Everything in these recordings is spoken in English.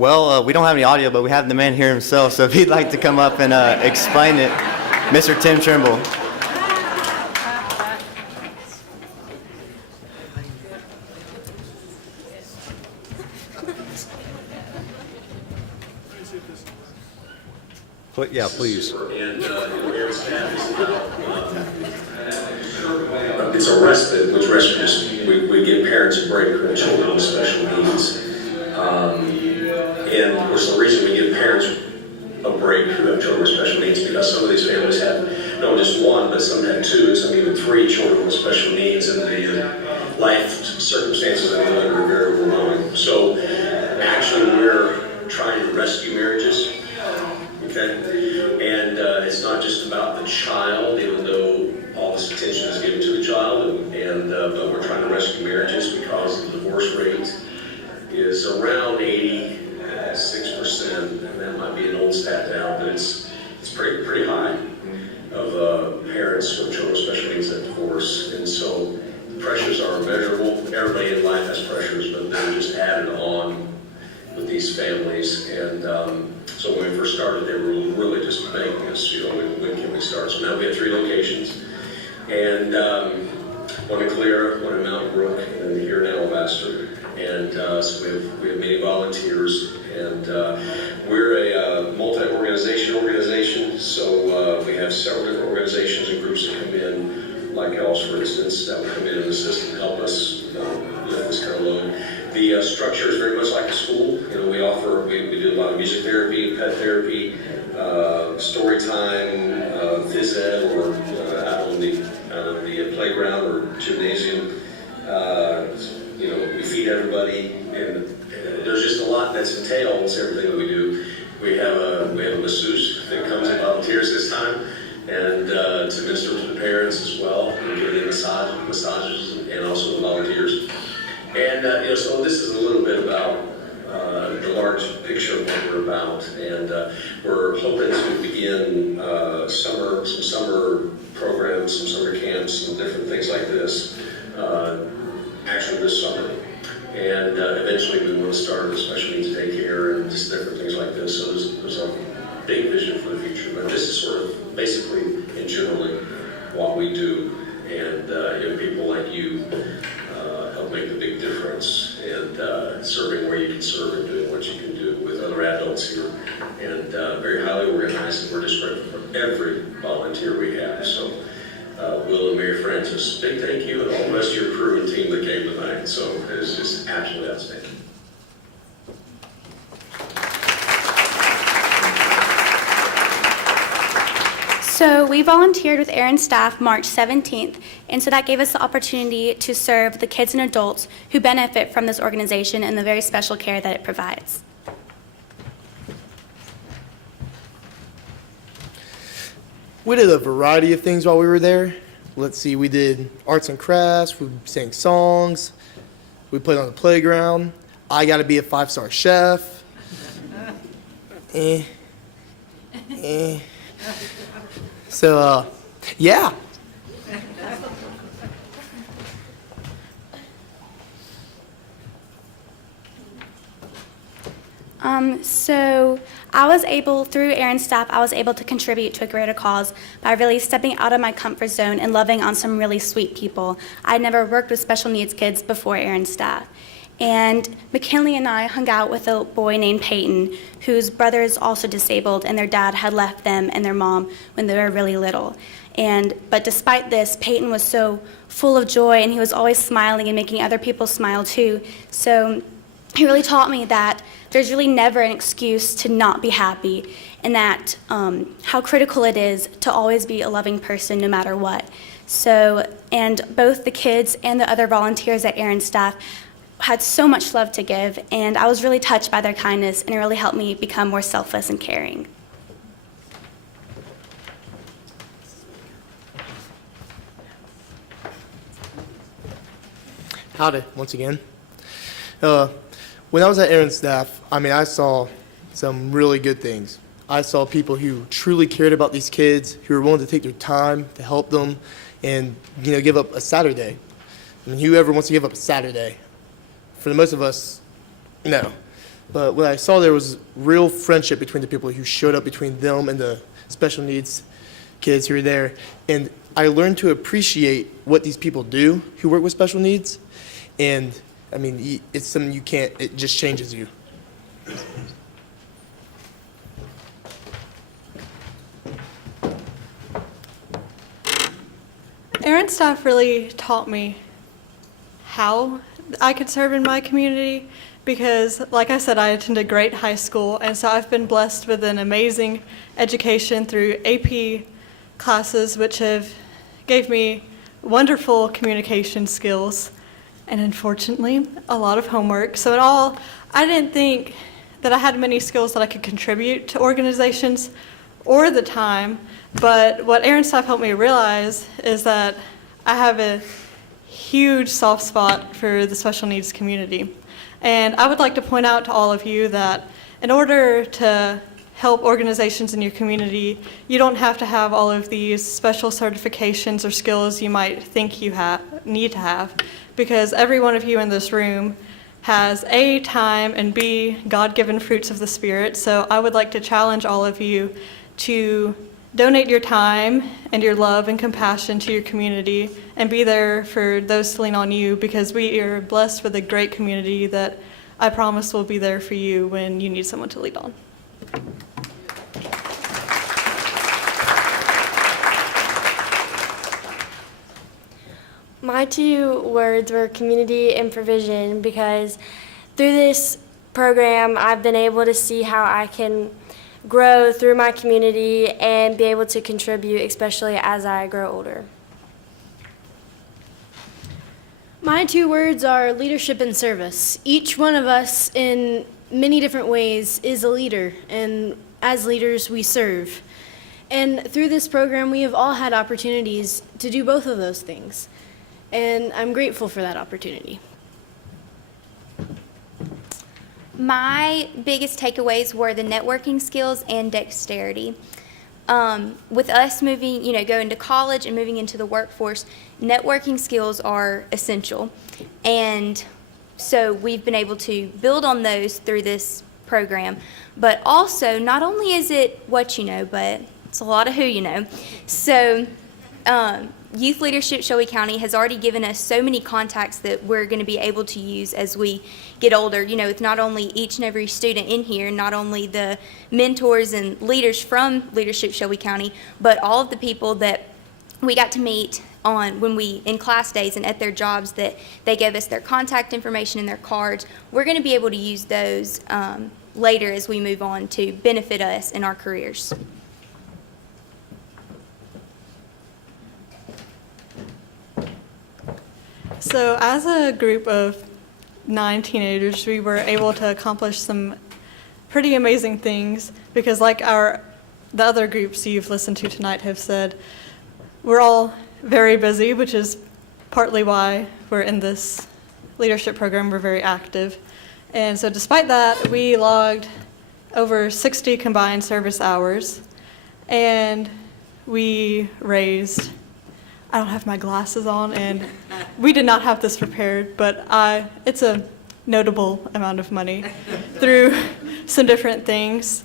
Well, we don't have any audio, but we have the man here himself, so if he'd like to come up and explain it, Mr. Tim Trimble. Yeah, please. And it's a respite, which respite is we give parents a break for children with special needs. And of course, the reason we give parents a break who have children with special needs because some of these families have not just one, but some have two, and some even three children with special needs, and the life circumstances of them are very overwhelming. So actually, we're trying to rescue marriages. Okay, and it's not just about the child, even though all this attention is given to the child, but we're trying to rescue marriages because the divorce rate is around 86%, and that might be an old stat now, but it's pretty high of parents with children with special needs that divorce, and so the pressures are immeasurable. Everybody in life has pressures, but they're just added on with these families, and so when we first started, they were really just begging us, when can we start? So now we have 3 locations, and one in Clear, one in Mountain Brook, and here in Alabaster. And so we have many volunteers, and we're a multi-organization organization, so we have several different organizations and groups that come in, like else, for instance, that will come in and assist and help us lift this kind of load. The structure is very much like a school. We do a lot of music therapy, pet therapy, story time, phys ed, or out on the playground or gymnasium. We feed everybody, and there's just a lot that's entails everything that we do. We have a masseuse that comes and volunteers this time, and to minister to the parents as well, and give them massages, and also the volunteers. And so this is a little bit about the large picture of what we're about, and we're hoping to begin some summer programs, some summer camps, some different things like this, actually this summer. And eventually we want to start a special needs daycare and just different things like this. So there's a big vision for the future, but this is sort of basically and generally what we do, and people like you help make a big difference, and serving where you can serve and doing what you can do with other adults here, and very highly organized, and we're just grateful for every volunteer we have. So Will and Mary Francis, big thank you, and all the rest of your crew and team that came tonight. So it's just absolutely outstanding. So we volunteered with Aaron's staff March 17th, and so that gave us the opportunity to serve the kids and adults who benefit from this organization and the very special care that it provides. We did a variety of things while we were there. Let's see, we did arts and crafts, we sang songs, we played on the playground. I got to be a 5-star chef. So, yeah. So through Aaron's staff, I was able to contribute to a greater cause by really stepping out of my comfort zone and loving on some really sweet people. I'd never worked with special needs kids before Aaron's staff. And McKinley and I hung out with a boy named Peyton, whose brother is also disabled, and their dad had left them and their mom when they were really little. But despite this, Peyton was so full of joy, and he was always smiling and making other people smile too. So he really taught me that there's really never an excuse to not be happy, and that how critical it is to always be a loving person no matter what. So, and both the kids and the other volunteers at Aaron's staff had so much love to give, and I was really touched by their kindness, and it really helped me become more selfless and caring. Howdy, once again. When I was at Aaron's staff, I saw some really good things. I saw people who truly cared about these kids, who were willing to take their time to help them and, give up a Saturday. Whoever wants to give up a Saturday? For the most of us, no. But what I saw there was real friendship between the people who showed up, between them and the special needs kids who were there. And I learned to appreciate what these people do who work with special needs. And I mean, it's something you can't, it just changes you. Aaron's staff really taught me how I could serve in my community because, like I said, I attended great high school, and so I've been blessed with an amazing education through AP classes, which have gave me wonderful communication skills and, unfortunately, a lot of homework. So in all, I didn't think that I had many skills that I could contribute to organizations or the time, but what Aaron's staff helped me realize is that I have a huge soft spot for the special needs community. And I would like to point out to all of you that in order to help organizations in your community, you don't have to have all of these special certifications or skills you might think you need to have, because every one of you in this room has A, time, and B, God-given fruits of the Spirit. So I would like to challenge all of you to donate your time and your love and compassion to your community and be there for those to lean on you, because we are blessed with a great community that I promise will be there for you when you need someone to lean on. My 2 words were community and provision, because through this program I've been able to see how I can grow through my community and be able to contribute, especially as I grow older. My 2 words are leadership and service. Each one of us, in many different ways, is a leader, and as leaders, we serve. And through this program, we have all had opportunities to do both of those things, and I'm grateful for that opportunity. My biggest takeaways were the networking skills and dexterity. With us moving, going to college and moving into the workforce, networking skills are essential. And so we've been able to build on those through this program. But also, not only is it what you know, but it's a lot of who you know. So Youth Leadership Shelby County has already given us so many contacts that we're going to be able to use as we get older. It's not only each and every student in here, not only the mentors and leaders from Leadership Shelby County, but all of the people that we got to meet in class days and at their jobs, that they gave us their contact information and their cards. We're going to be able to use those later as we move on to benefit us in our careers. So as a group of 9 teenagers, we were able to accomplish some pretty amazing things, because like the other groups you've listened to tonight have said, we're all very busy, which is partly why we're in this leadership program. We're very active. And so despite that, we logged over 60 combined service hours, and we raised, I don't have my glasses on, and we did not have this prepared, but it's a notable amount of money through some different things.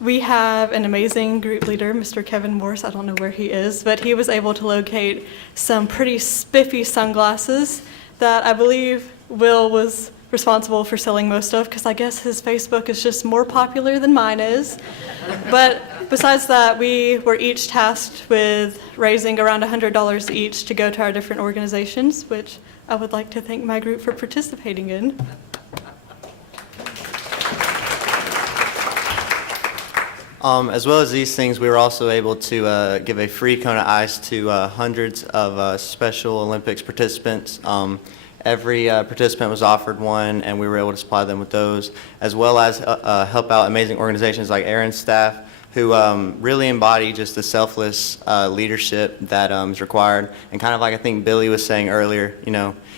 We have an amazing group leader, Mr. Kevin Morse. I don't know where he is, but he was able to locate some pretty spiffy sunglasses that I believe Will was responsible for selling most of, because I guess his Facebook is just more popular than mine is. But besides that, we were each tasked with raising around $100 each to go to our different organizations, which I would like to thank my group for participating in. As well as these things, we were also able to give a free cone of ice to hundreds of Special Olympics participants. Every participant was offered one, and we were able to supply them with those, as well as help out amazing organizations like Aaron's staff, who really embody just the selfless leadership that is required. And kind of like I think Billy was saying earlier,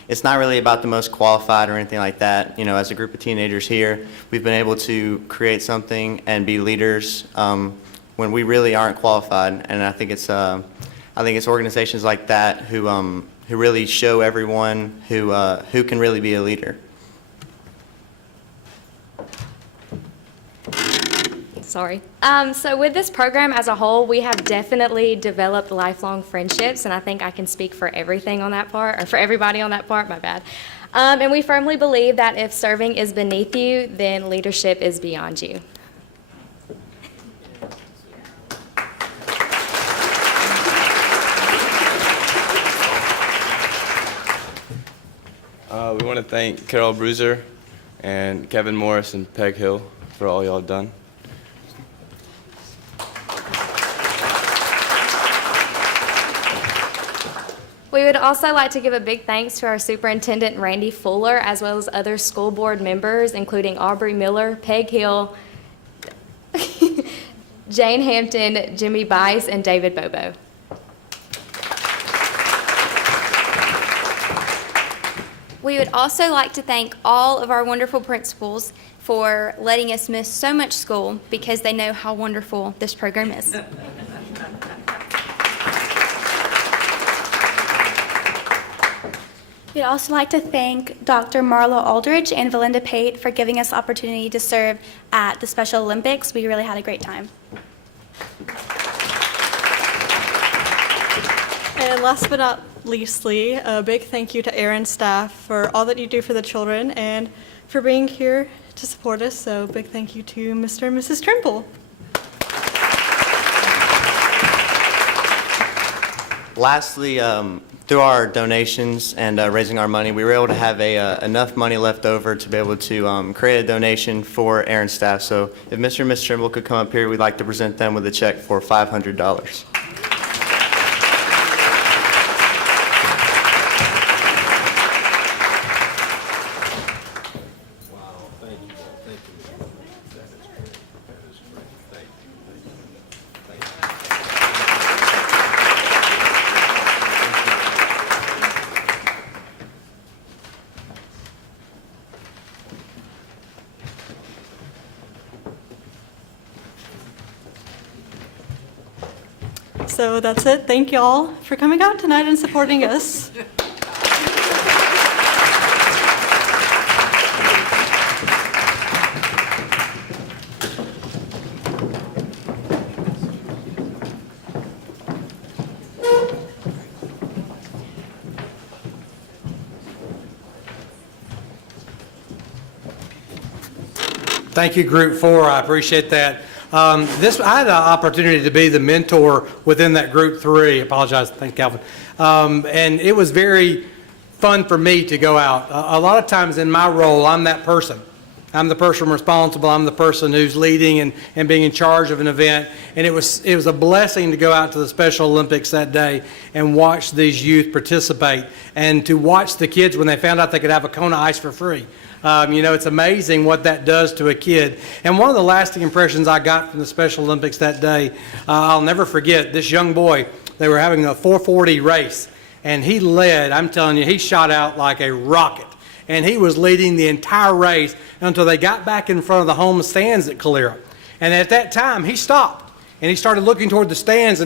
it's not really about the most qualified or anything like that. As a group of teenagers here, we've been able to create something and be leaders when we really aren't qualified. And I think it's organizations like that who really show everyone who can really be a leader. Sorry. So with this program as a whole, we have definitely developed lifelong friendships, and I think I can speak for everything on that part, or for everybody on that part, my bad. And we firmly believe that if serving is beneath you, then leadership is beyond you. We want to thank Carol Bruiser and Kevin Morris and Peg Hill for all y'all done. We would also like to give a big thanks to our superintendent, Randy Fuller, as well as other school board members, including Aubrey Miller, Peg Hill, Jane Hampton, Jimmy Bice, and David Bobo. We would also like to thank all of our wonderful principals for letting us miss so much school because they know how wonderful this program is. We'd also like to thank Dr. Marla Aldridge and Valinda Pate for giving us the opportunity to serve at the Special Olympics. We really had a great time. And last but not leastly, a big thank you to Aaron staff for all that you do for the children and for being here to support us. So big thank you to Mr. and Mrs. Trimble. Lastly, through our donations and raising our money, we were able to have enough money left over to be able to create a donation for Aaron's staff. So if Mr. and Ms. Trimble could come up here, we'd like to present them with a check for $500. So that's it. Thank you all for coming out tonight and supporting us. Thank you, Group 4. I appreciate that. I had an opportunity to be the mentor within that Group 3. I apologize. Thanks, Calvin. And it was very fun for me to go out. A lot of times in my role, I'm that person. I'm the person responsible. I'm the person who's leading and being in charge of an event. And it was a blessing to go out to the Special Olympics that day and watch these youth participate and to watch the kids when they found out they could have a cone of ice for free. It's amazing what that does to a kid. And one of the lasting impressions I got from the Special Olympics that day, I'll never forget, this young boy, they were having a 440 race, and he led, I'm telling you, he shot out like a rocket. And he was leading the entire race until they got back in front of the home stands at Calera. And at that time, he stopped, and he started looking toward the stands.